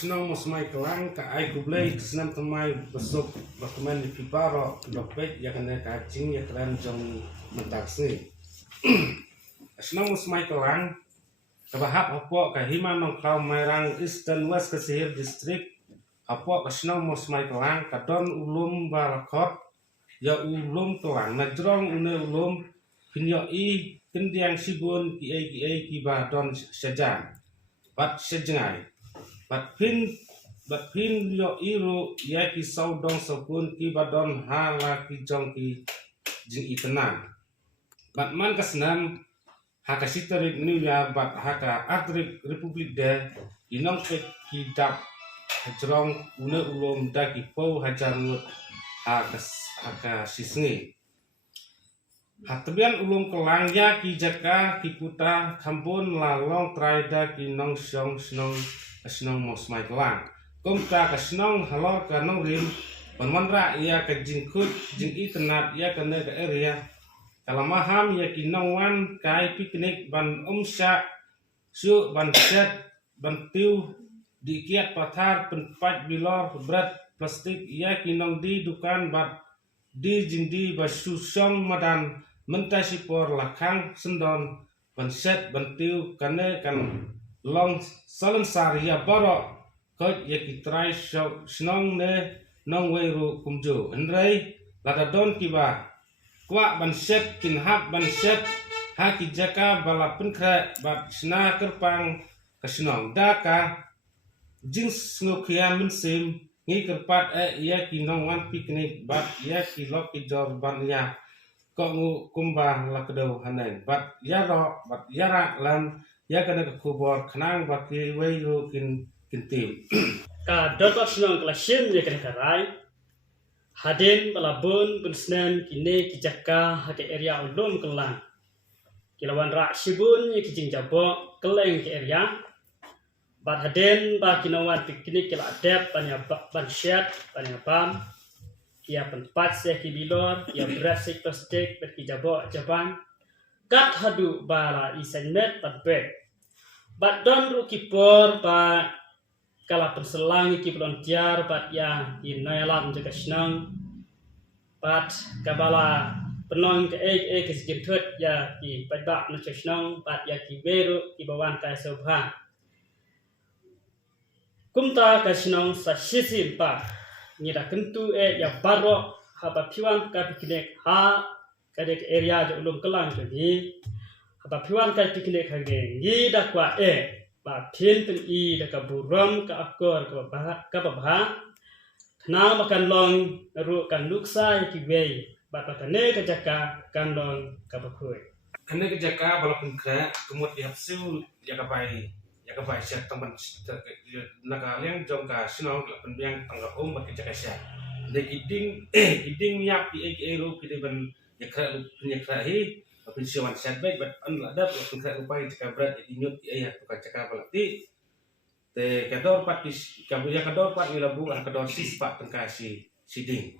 senang musmai kelang ka ai kublai senam temai besok dokumen di piparo dokpet ya kena kacing ya keren jong mentaksi senang musmai kelang kabahap apo ka hima nong kau mairang Eastern West Kesihir District apo ka senang musmai kelang ka don ulum barakot ya ulum kelang najrong une ulum pinyo i kendiang sibun ki ba don sejan bat sejengai bat pin yo iru ya ki saudong sopun ki badon hala ki jong ki jing itenan bat man kasnam haka sitarik new ya bat haka atrik republik de inong pek ki dap hajrong une ulum da ki po hajarut haka sisngi Hatabian ulung kelang ya ki jaka ki puta kampun lalong traida ki nong siong senong mosmai kelang. Kumta ka senong halor ka nong rim penmanra ia ka jingkut jingitenat ia ka nega area. Kalamaham ya ki nong wan kai piknik ban umsya su ban set ban tiu dikiat patar penpat bilor berat plastik ia ki nong di dukan bat di jindi basu song madan mentasi por lakang sendon penset bentiu kane kan long salen saria baro kot ya kitrai snong ne nong weru kumjo enrei lada don kiba kwa banset kinhak banset haki jaka bala penkra bat sna kerpang kasnong daka jings ngokia mensim ngi kerpat ia kinong wan piknik bat ia kilok kijor ban ya kok kumbah lakdo hanen bat yaro bat yarak lan ya kana kubor khnang bat ki weiru kintim ka dotot senong klasim ye kan karai haden balabun bunsnen kine kijaka hake area ulum kelang kilawan rak sibun ye kijing jabo keleng ke area bat haden ba kinawan piknik kila adep ban syat ban bam ia penpat se kibilor ia berasik plastik berki jabo jaban kat hadu bala isenmet patbet bat don ru kipor ba kala penselang ki pelontiar bat ya inalam jaga senang bat kabala penong ke ke sikintut ya ki padba na senang bat ya ki beru ki bawan ka sobha kumta ka senang sa sisim pa ngira kentu ya baro haba piwan ka piknik ha kadek area je ulum kelang ke ni haba piwan ka piknik ha ge ngi da kwa ba pin pen i da ka buram ka akor ka bah na makan long ru kan luksa ki wei ba ka ne ka jaka kan long ka bakoi kane ka jaka bala penkra kemut ya su ya ka bai siat teman nakaleng jong ka senong la penbiang tangga bat ka jaka siat de kiding nyak ki ero ki de ban yakra hi pensiuan siat baik bat an la dap la penkra upai jaka berat inyut ya ka jaka balati te kador pat ki kabuya kador pat ni labu kador sis pat tengkasi siding